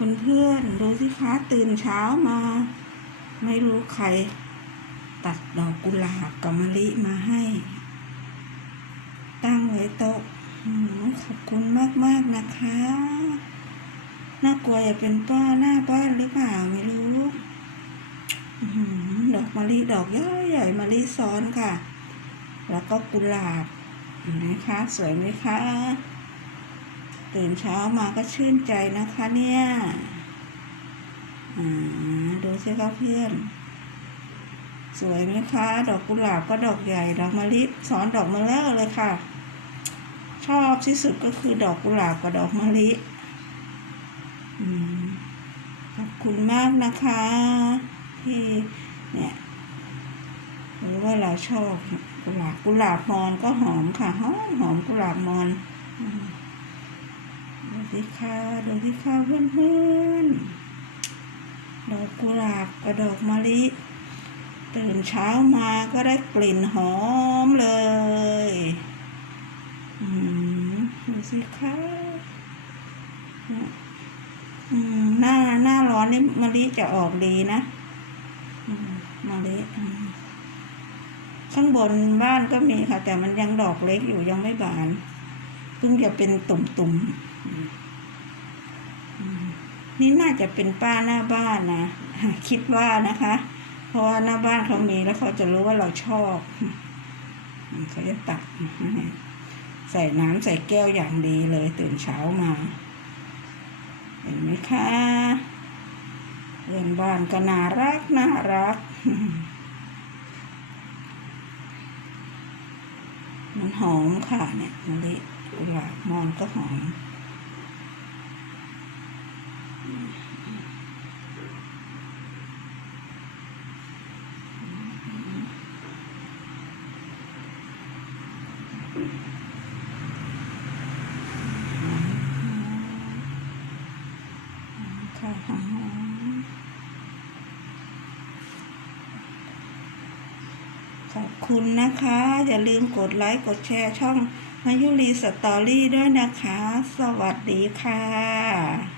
คุณเพื่อนๆดูสิคะตื่นเช้ามา ไม่รู้ใคร ตัดดอกกุหลาบกับมะลิมาให้ ตั้งไว้โต๊ะขอบคุณมากๆนะคะ น่ากลัวอย่าเป็นป้าหน้าบ้านหรือเปล่าไม่รู้ดอกมะลิดอกย่อยใหญ่มะลิซ้อนค่ะ แล้วก็กุหลาบเห็นไหมคะ สวยไหมคะ ตื่นเช้ามาก็ชื่นใจนะคะเนี่ยอ่าดูสิคะเพื่อน สวยไหมคะ ดอกกุหลาบก็ดอกใหญ่ดอกมะลิซ้อนดอกมะเลิเลยค่ะ ชอบที่สุดก็คือดอกกุหลาบกับดอกมะลิอืมขอบคุณมากนะคะ ที่เนี่ยหรือว่าเราชอบกุหลาบกุหลาบมอนก็หอมค่ะหอมหอมกุหลาบมอน สิค่ะดูสิค่ะเพื่อนเพื่อนๆดอกกุหลาบกับดอกมะลิ ตื่นเช้ามาก็ได้กลิ่นหอมเลย อืมดูสิคะอืมหน้าหน้าร้อนนี่มะลิจะออกดีนะมะลิข้างบนบ้านก็มีค่ะ แต่มันยังดอกเล็กอยู่ยังไม่บานเพิ่งจะเป็นตุ่มๆอืมอืม นี่น่าจะเป็นป้าหน้าบ้านนะคิดว่านะคะ เพราะว่าหน้าบ้านเขามีแล้วเขาจะรู้ว่าเราชอบเขาจะตักใส่น้ำใส่แก้วอย่างดีเลยตื่นเช้ามา เห็นไหมคะเพื่อนบ้านก็น่ารักน่ารัก มันหอมค่ะเนี่ยมะลิกุหลาบมอนก็หอม ค่ะขอบคุณนะคะ อย่าลืมกดไลค์กดแชร์ช่องมายุรีสตอรี่ด้วยนะคะ สวัสดีค่ะ